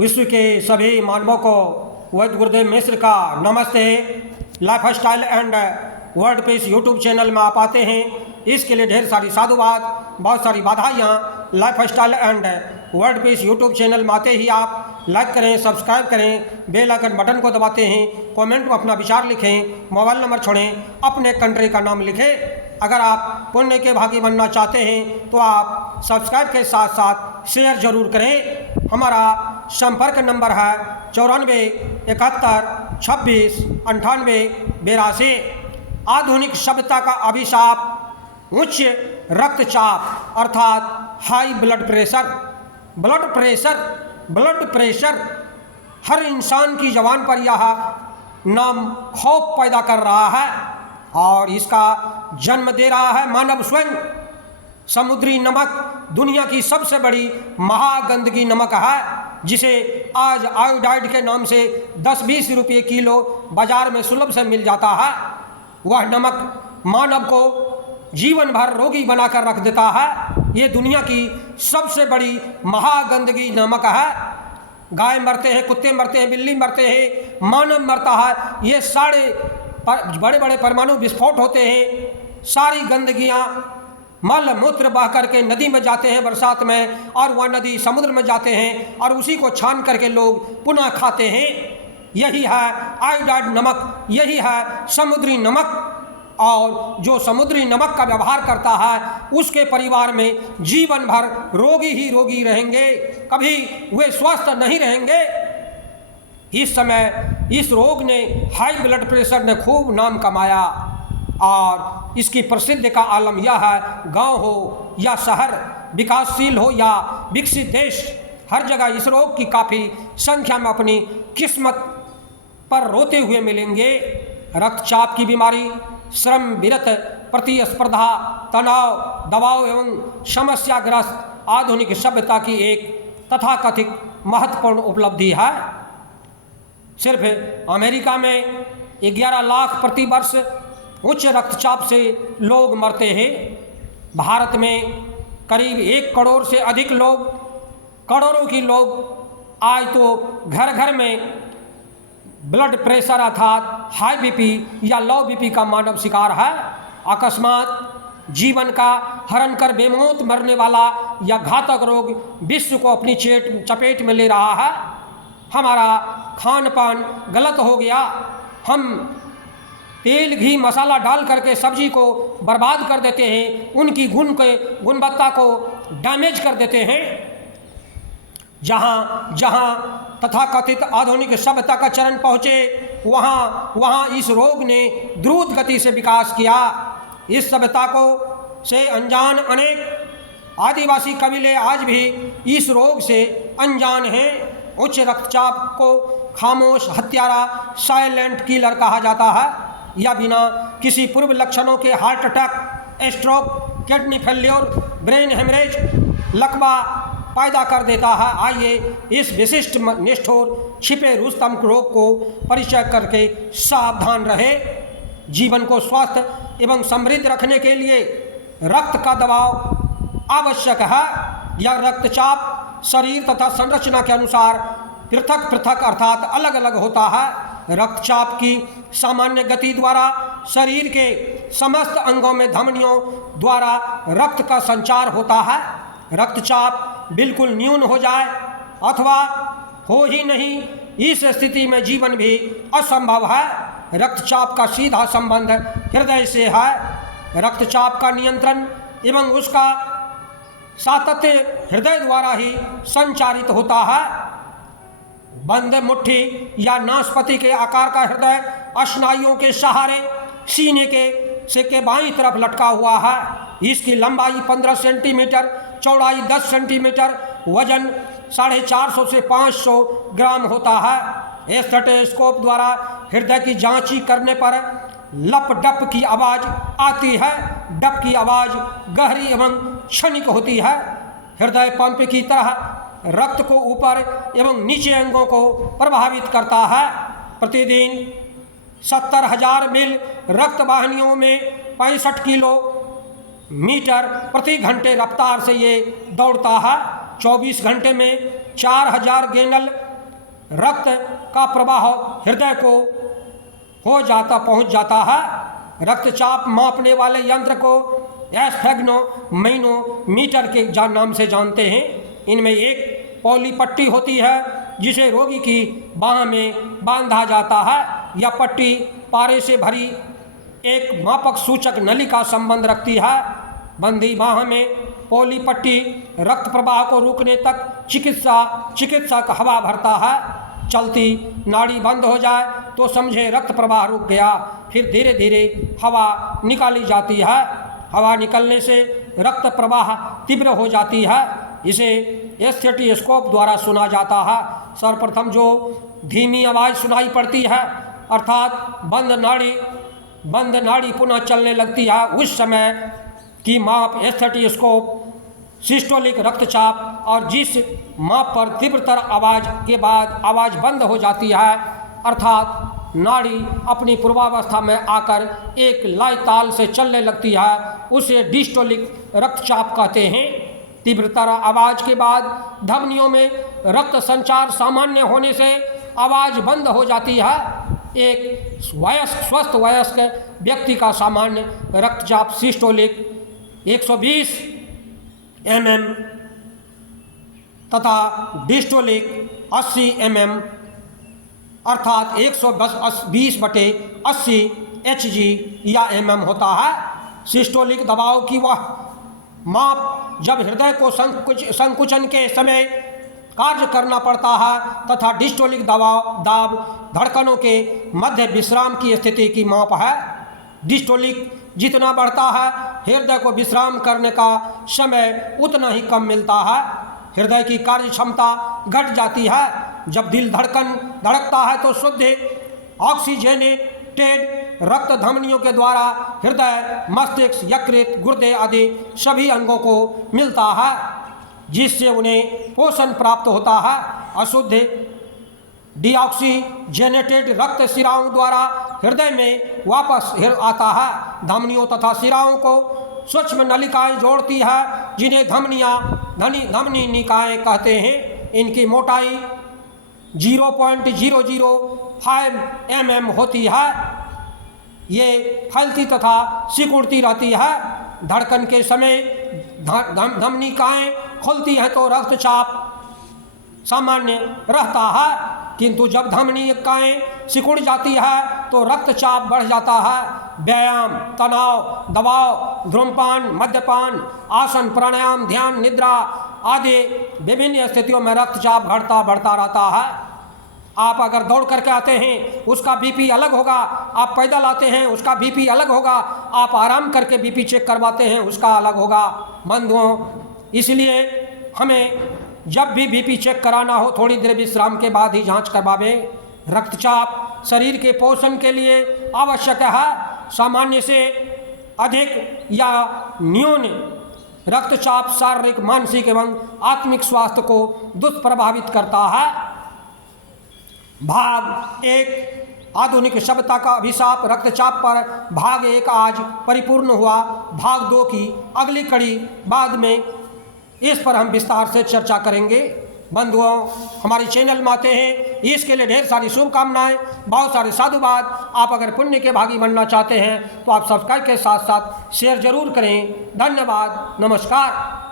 विश्व के सभी मानवों को वैद्य गुरुदेव मिश्र का नमस्ते। Life style and world peace YouTube channel में आप आते हैं, इसके लिए ढेर सारी साधुवाद, बहुत सारी बधाइयाँ। Life style and world peace YouTube channel में आते ही आप लाइक करें, सब्सक्राइब करें, बेल आइकन बटन को दबाते हैं, कमेंट में अपना विचार लिखें, मोबाइल नंबर छोड़ें, अपने कंट्री का नाम लिखें। अगर आप पुण्य के भागी बनना चाहते हैं तो आप सब्सक्राइब के साथ साथ शेयर जरूर करें। हमारा संपर्क नंबर है 94 71 26 98 82। आधुनिक सभ्यता का अभिशाप उच्च रक्तचाप अर्थात high blood pressure. Blood pressure हर इंसान की जबान पर यह नाम खौफ पैदा कर रहा है और इसका जन्म दे रहा है मानव स्वयं। समुद्री नमक दुनिया की सबसे बड़ी महागंदगी नमक है, जिसे आज आयोडाइड के नाम से 10-20 रुपये किलो बाजार में सुलभ से मिल जाता है। वह नमक मानव को जीवन भर रोगी बनाकर रख देता है। ये दुनिया की सबसे बड़ी महागंदगी नमक है। गाय मरते हैं, कुत्ते मरते हैं, बिल्ली मरते हैं, मानव मरता है। ये सारे बड़े बड़े परमाणु विस्फोट होते हैं। सारी गंदगियाँ मल मूत्र बह करके नदी में जाते हैं बरसात में, और वह नदी समुद्र में जाते हैं और उसी को छान करके लोग पुनः खाते हैं। यही है आयोडाइड नमक, यही है समुद्री नमक। और जो समुद्री नमक का व्यवहार करता है उसके परिवार में जीवन भर रोगी ही रोगी रहेंगे, कभी वे स्वस्थ नहीं रहेंगे। इस समय इस रोग ने, हाई ब्लड प्रेशर ने खूब नाम कमाया और इसकी प्रसिद्धि का आलम यह है, गांव हो या शहर, विकासशील हो या विकसित देश, हर जगह इस रोग की काफ़ी संख्या में अपनी किस्मत पर रोते हुए मिलेंगे। रक्तचाप की बीमारी श्रम विरत प्रतिस्पर्धा, तनाव, दबाव एवं समस्याग्रस्त आधुनिक सभ्यता की एक तथाकथित महत्वपूर्ण उपलब्धि है। सिर्फ अमेरिका में 11 लाख प्रति वर्ष उच्च रक्तचाप से लोग मरते हैं। भारत में करीब 1 करोड़ से अधिक लोग, करोड़ों की लोग आज तो घर घर में ब्लड प्रेशर अर्थात हाई बीपी या लो बीपी का मानव शिकार है। अकस्मात जीवन का हरण कर बेमौत मरने वाला यह घातक रोग विश्व को अपनी चपेट में ले रहा है। हमारा खान पान गलत हो गया। हम तेल घी मसाला डाल करके सब्जी को बर्बाद कर देते हैं, उनकी गुणवत्ता को डैमेज कर देते हैं। जहाँ जहाँ तथाकथित आधुनिक सभ्यता का चरण पहुँचे वहाँ इस रोग ने द्रुत गति से विकास किया। इस सभ्यता को से अनजान अनेक आदिवासी कबीले आज भी इस रोग से अनजान हैं। उच्च रक्तचाप को खामोश हत्यारा, साइलेंट किलर कहा जाता है। यह बिना किसी पूर्व लक्षणों के heart attack, stroke, kidney failure, brain haemorrhage, लकवा पैदा कर देता है। आइए इस विशिष्ट निष्ठुर छिपे रुस्तम रोग को परिचय करके सावधान रहे। जीवन को स्वस्थ एवं समृद्ध रखने के लिए रक्त का दबाव आवश्यक है। यह रक्तचाप शरीर तथा संरचना के अनुसार पृथक पृथक अर्थात अलग अलग होता है। रक्तचाप की सामान्य गति द्वारा शरीर के समस्त अंगों में धमनियों द्वारा रक्त का संचार होता है। रक्तचाप बिल्कुल न्यून हो जाए अथवा हो ही नहीं, इस स्थिति में जीवन भी असंभव है। रक्तचाप का सीधा संबंध हृदय से है। रक्तचाप का नियंत्रण एवं उसका सातत्य हृदय द्वारा ही संचारित होता है। बंद मुट्ठी या नाशपाती के आकार का हृदय स्नायुओं के सहारे सीने के बाईं तरफ लटका हुआ है। इसकी लंबाई 15 सेंटीमीटर, चौड़ाई 10 सेंटीमीटर, वजन 450 से 500 ग्राम होता है। स्टेथोस्कोप द्वारा हृदय की जांची करने पर लप डप की आवाज़ आती है। डप की आवाज़ गहरी एवं क्षणिक होती है। हृदय पंप की तरह रक्त को ऊपर एवं नीचे अंगों को प्रभावित करता है। प्रतिदिन 70,000 मील रक्त वाहिनियों में 65 किलोमीटर प्रति घंटे रफ्तार से ये दौड़ता है। 24 घंटे में 4000 गैलन रक्त का प्रवाह हृदय को पहुंच जाता है। रक्तचाप मापने वाले यंत्र को एस्फेग्नोमीटर के नाम से जानते हैं। इनमें एक पॉली पट्टी होती है जिसे रोगी की बाह में बांधा जाता है। यह पट्टी पारे से भरी एक मापक सूचक नली का संबंध रखती है। बंधी बाह में पॉली पट्टी रक्त प्रवाह को रोकने तक चिकित्सक हवा भरता है। चलती नाड़ी बंद हो जाए तो समझे रक्त प्रवाह रुक गया। फिर धीरे धीरे हवा निकाली जाती है। हवा निकलने से रक्त प्रवाह तीव्र हो जाती है। इसे स्टेथोस्कोप द्वारा सुना जाता है। सर्वप्रथम जो धीमी आवाज़ सुनाई पड़ती है अर्थात बंद नाड़ी पुनः चलने लगती है, उस समय की माप स्टेथोस्कोप सिस्टोलिक रक्तचाप और जिस माप पर तीव्रतर आवाज़ के बाद आवाज़ बंद हो जाती है अर्थात नाड़ी अपनी पूर्वावस्था में आकर एक लय ताल से चलने लगती है, उसे डिस्टोलिक रक्तचाप कहते हैं। तीव्रतर आवाज़ के बाद धमनियों में रक्त संचार सामान्य होने से आवाज़ बंद हो जाती है। एक स्वस्थ वयस्क व्यक्ति का सामान्य रक्तचाप सिस्टोलिक 120 mm तथा डिस्टोलिक 80 mm अर्थात 120/80 Hg या mm होता है। सिस्टोलिक दबाव की वह माप जब हृदय को संकुचन के समय कार्य करना पड़ता है तथा डिस्टोलिक दाब धड़कनों के मध्य विश्राम की स्थिति की माप है। डिस्टोलिक जितना बढ़ता है हृदय को विश्राम करने का समय उतना ही कम मिलता है। हृदय की कार्य क्षमता घट जाती है। जब दिल धड़कता है तो शुद्ध ऑक्सीजनेटेड रक्त धमनियों के द्वारा हृदय, मस्तिष्क, यकृत, गुर्दे आदि सभी अंगों को मिलता है जिससे उन्हें पोषण प्राप्त होता है। अशुद्ध डीऑक्सीजनेटेड रक्त शिराओं द्वारा हृदय में वापस आता है। धमनियों तथा शिराओं को सूक्ष्म नलिकाएं जोड़ती है जिन्हें धमनी निकाएं कहते हैं। इनकी मोटाई 0.005 mm होती है। ये फैलती तथा सिकुड़ती रहती है। धड़कन के समय धमनिकाएं खुलती हैं तो रक्तचाप सामान्य रहता है, किंतु जब धमनिकाएं सिकुड़ जाती है तो रक्तचाप बढ़ जाता है। व्यायाम, तनाव, दबाव, धूम्रपान, मद्यपान, आसन, प्राणायाम, ध्यान, निद्रा आदि विभिन्न स्थितियों में रक्तचाप बढ़ता रहता है। आप अगर दौड़ करके आते हैं उसका बीपी अलग होगा, आप पैदल आते हैं उसका बीपी अलग होगा, आप आराम करके बीपी चेक करवाते हैं उसका अलग होगा। बंधुओं, इसलिए हमें जब भी बीपी चेक कराना हो थोड़ी देर विश्राम के बाद ही जांच करवावें। रक्तचाप शरीर के पोषण के लिए आवश्यक है। सामान्य से अधिक या न्यून रक्तचाप शारीरिक, मानसिक एवं आत्मिक स्वास्थ्य को दुष्प्रभावित करता है। भाग 1 आधुनिक सभ्यता का अभिशाप रक्तचाप पर भाग 1 आज परिपूर्ण हुआ। भाग 2 की अगली कड़ी बाद में इस पर हम विस्तार से चर्चा करेंगे। बंधुओं, हमारे चैनल में आते हैं इसके लिए ढेर सारी शुभकामनाएं, बहुत सारे साधुवाद। आप अगर पुण्य के भागी बनना चाहते हैं तो आप सब्सक्राइब के साथ साथ शेयर जरूर करें। धन्यवाद, नमस्कार।